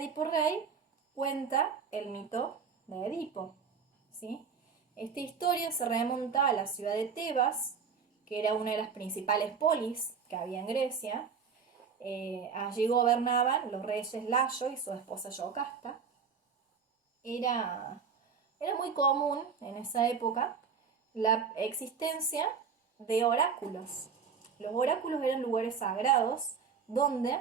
Edipo Rey cuenta el mito de Edipo, ¿sí? Esta historia se remonta a la ciudad de Tebas, que era una de las principales polis que había en Grecia. Allí gobernaban los reyes Layo y su esposa Yocasta. Era muy común en esa época la existencia de oráculos. Los oráculos eran lugares sagrados donde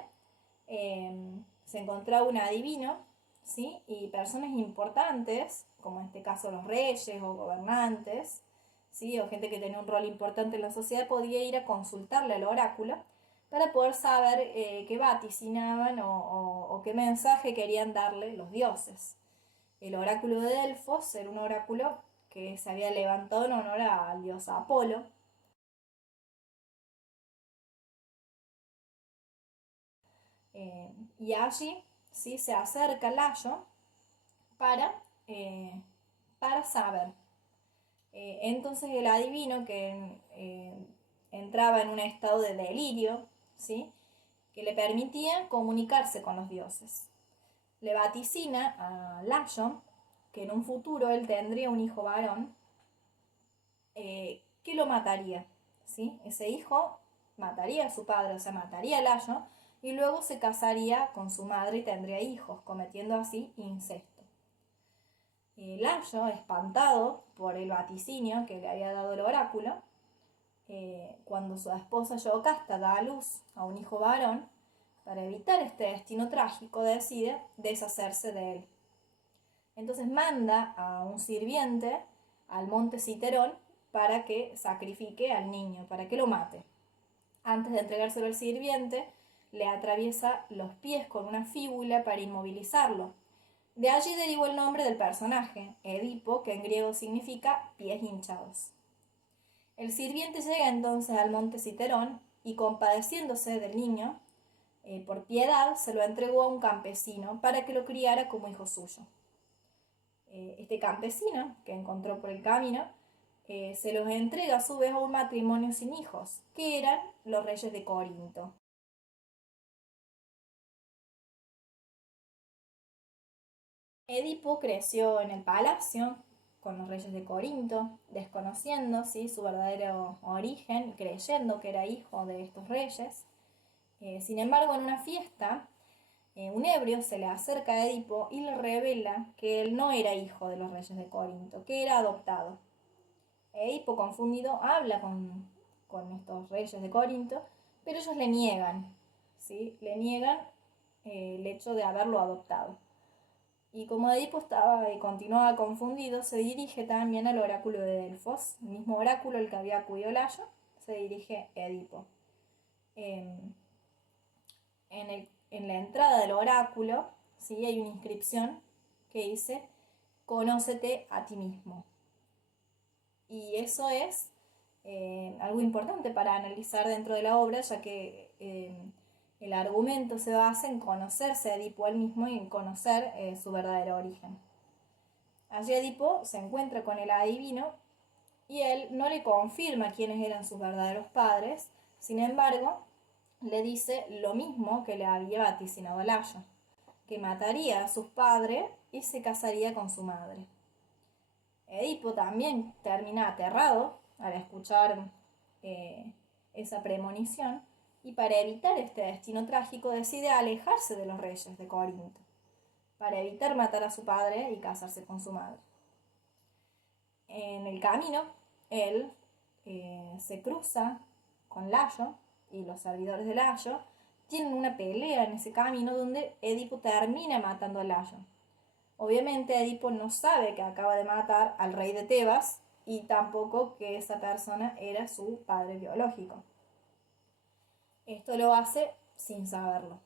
se encontraba un adivino, ¿sí? Y personas importantes, como en este caso los reyes o gobernantes, ¿sí? O gente que tenía un rol importante en la sociedad, podía ir a consultarle al oráculo para poder saber qué vaticinaban o qué mensaje querían darle los dioses. El oráculo de Delfos era un oráculo que se había levantado en honor al dios Apolo. Y allí, ¿sí?, se acerca Layo para, eh, para saber. Entonces el adivino, que entraba en un estado de delirio, ¿sí?, que le permitía comunicarse con los dioses, le vaticina a Layo que en un futuro él tendría un hijo varón, que lo mataría, ¿sí? Ese hijo mataría a su padre, o sea, mataría a Layo, y luego se casaría con su madre y tendría hijos, cometiendo así incesto. Layo, espantado por el vaticinio que le había dado el oráculo, cuando su esposa Yocasta da a luz a un hijo varón, para evitar este destino trágico decide deshacerse de él. Entonces manda a un sirviente al monte Citerón para que sacrifique al niño, para que lo mate. Antes de entregárselo al sirviente, le atraviesa los pies con una fíbula para inmovilizarlo. De allí derivó el nombre del personaje, Edipo, que en griego significa pies hinchados. El sirviente llega entonces al monte Citerón y, compadeciéndose del niño, por piedad se lo entregó a un campesino para que lo criara como hijo suyo. Este campesino, que encontró por el camino, se los entrega a su vez a un matrimonio sin hijos, que eran los reyes de Corinto. Edipo creció en el palacio con los reyes de Corinto, desconociendo, ¿sí?, su verdadero origen y creyendo que era hijo de estos reyes. Sin embargo, en una fiesta, un ebrio se le acerca a Edipo y le revela que él no era hijo de los reyes de Corinto, que era adoptado. Edipo, confundido, habla con estos reyes de Corinto, pero ellos le niegan, ¿sí? Le niegan el hecho de haberlo adoptado. Y como Edipo estaba y continuaba confundido, se dirige también al oráculo de Delfos, el mismo oráculo al que había acudido Layo, se dirige Edipo. En la entrada del oráculo, ¿sí?, hay una inscripción que dice: conócete a ti mismo. Y eso es algo importante para analizar dentro de la obra, ya que el argumento se basa en conocerse a Edipo él mismo y en conocer su verdadero origen. Allí Edipo se encuentra con el adivino y él no le confirma quiénes eran sus verdaderos padres, sin embargo, le dice lo mismo que le había vaticinado Layo, que mataría a sus padres y se casaría con su madre. Edipo también termina aterrado al escuchar esa premonición, y para evitar este destino trágico decide alejarse de los reyes de Corinto, para evitar matar a su padre y casarse con su madre. En el camino, él se cruza con Layo, y los servidores de Layo tienen una pelea en ese camino donde Edipo termina matando a Layo. Obviamente Edipo no sabe que acaba de matar al rey de Tebas y tampoco que esa persona era su padre biológico. Esto lo hace sin saberlo.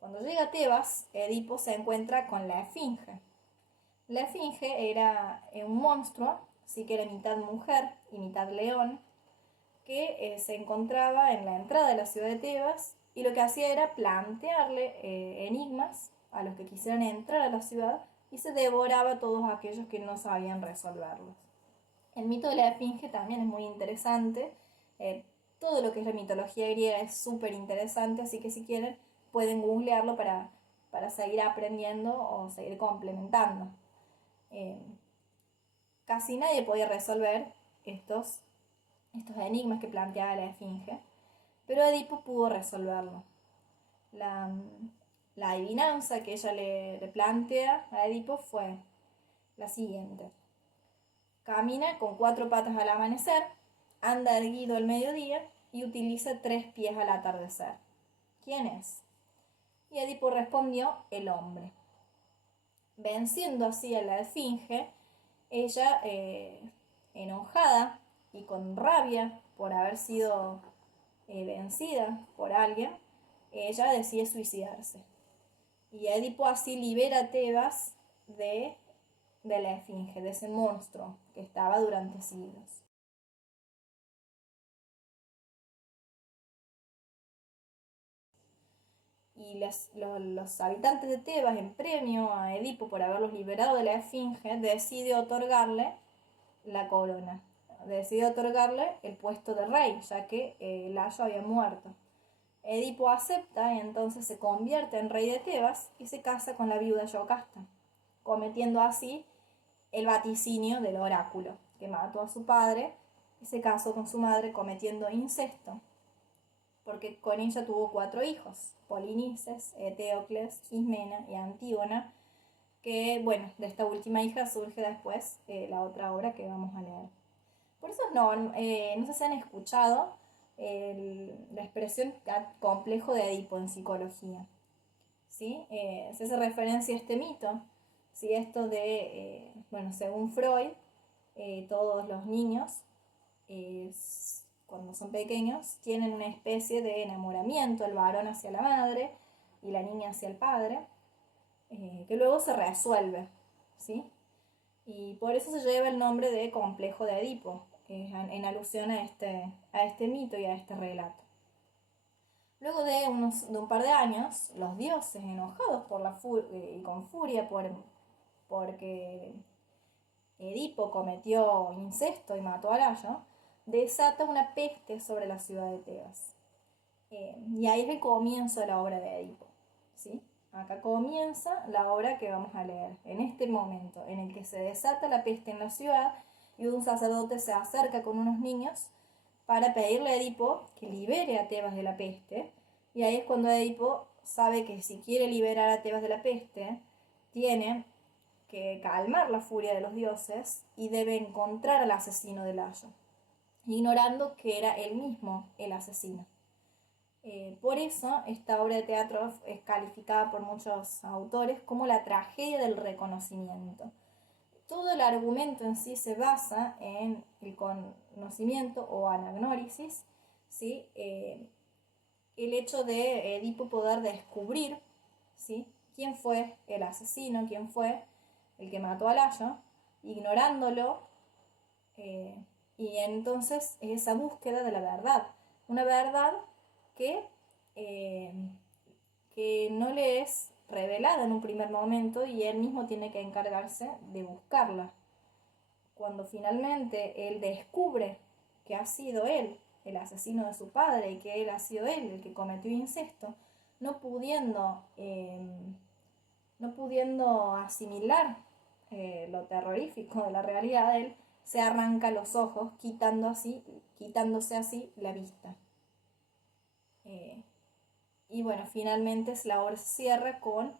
Cuando llega a Tebas, Edipo se encuentra con la Esfinge. La Esfinge era un monstruo, sí, que era mitad mujer y mitad león, que se encontraba en la entrada de la ciudad de Tebas, y lo que hacía era plantearle enigmas a los que quisieran entrar a la ciudad, y se devoraba a todos aquellos que no sabían resolverlos. El mito de la Esfinge también es muy interesante, todo lo que es la mitología griega es súper interesante, así que si quieren pueden googlearlo para seguir aprendiendo o seguir complementando. Casi nadie podía resolver estos enigmas que planteaba la esfinge, pero Edipo pudo resolverlo. La, la adivinanza que ella le plantea a Edipo fue la siguiente. Camina con 4 patas al amanecer, anda erguido al mediodía y utiliza 3 pies al atardecer. ¿Quién es? Y Edipo respondió, el hombre. Venciendo así a la esfinge, ella, enojada y con rabia por haber sido vencida por alguien, ella decide suicidarse. Y Edipo así libera a Tebas de la esfinge, de ese monstruo que estaba durante siglos. Y los habitantes de Tebas, en premio a Edipo por haberlos liberado de la esfinge, decide otorgarle la corona, decide otorgarle el puesto de rey, ya que Layo había muerto. Edipo acepta y entonces se convierte en rey de Tebas y se casa con la viuda Yocasta, cometiendo así el vaticinio del oráculo, que mató a su padre y se casó con su madre cometiendo incesto, porque con ella tuvo 4 hijos, Polinices, Eteocles, Ismena y Antígona, que bueno, de esta última hija surge después la otra obra que vamos a leer. Por eso no sé si han escuchado la expresión complejo de Edipo en psicología. ¿Sí? Se hace referencia a este mito. ¿Sí? Esto de, bueno, según Freud, todos los niños, cuando son pequeños, tienen una especie de enamoramiento, el varón hacia la madre y la niña hacia el padre, que luego se resuelve. ¿Sí? Y por eso se lleva el nombre de complejo de Edipo, en alusión a este mito y a este relato. Luego de un par de años, los dioses, enojados y con furia porque Edipo cometió incesto y mató a Layo, desata una peste sobre la ciudad de Tebas. Y ahí es el comienzo de la obra de Edipo. ¿Sí? Acá comienza la obra que vamos a leer, en este momento en el que se desata la peste en la ciudad y un sacerdote se acerca con unos niños para pedirle a Edipo que libere a Tebas de la peste. Y ahí es cuando Edipo sabe que si quiere liberar a Tebas de la peste, tiene que calmar la furia de los dioses y debe encontrar al asesino de Layo, ignorando que era él mismo el asesino. Por eso esta obra de teatro es calificada por muchos autores como la tragedia del reconocimiento. Todo el argumento en sí se basa en el conocimiento o anagnórisis, ¿sí? El hecho de Edipo poder descubrir, ¿sí? Quién fue el asesino, quién fue el que mató a Layo, ignorándolo, y entonces esa búsqueda de la verdad, una verdad que, eh, que no le es revelada en un primer momento y él mismo tiene que encargarse de buscarla. Cuando finalmente él descubre que ha sido él el asesino de su padre y que él ha sido él el que cometió incesto, no pudiendo asimilar lo terrorífico de la realidad de él, se arranca los ojos, quitándose así la vista. Y bueno, finalmente la obra se cierra con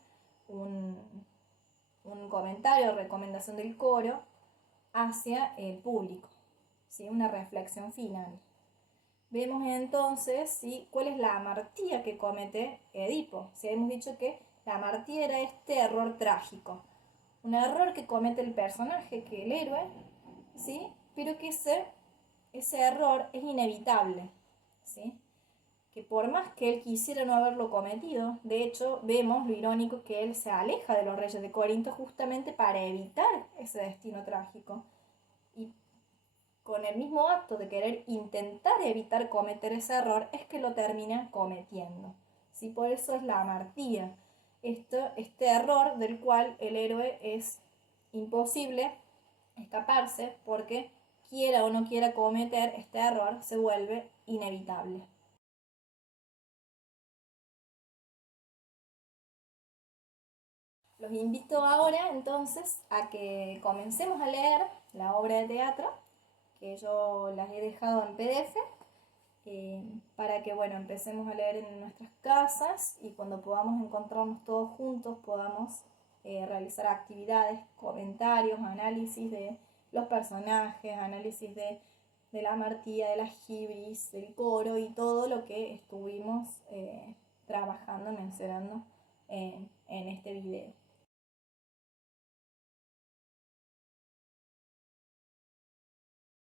un comentario, recomendación del coro hacia el público, ¿sí? Una reflexión final. Vemos entonces, ¿sí?, cuál es la amartía que comete Edipo. ¿Sí? Hemos dicho que la amartía era este error trágico, un error que comete el personaje, que el héroe, ¿sí?, pero que ese error es inevitable, ¿sí?, que por más que él quisiera no haberlo cometido, de hecho vemos lo irónico que él se aleja de los reyes de Corinto justamente para evitar ese destino trágico. Y con el mismo acto de querer intentar evitar cometer ese error es que lo termina cometiendo. ¿Sí? Por eso es la amartía, este error del cual el héroe es imposible escaparse porque quiera o no quiera cometer este error, se vuelve inevitable. Los invito ahora entonces a que comencemos a leer la obra de teatro, que yo las he dejado en PDF, para que bueno, empecemos a leer en nuestras casas y cuando podamos encontrarnos todos juntos podamos realizar actividades, comentarios, análisis de los personajes, análisis de la Martía, de la Gibris, del coro y todo lo que estuvimos trabajando, mencionando en este video.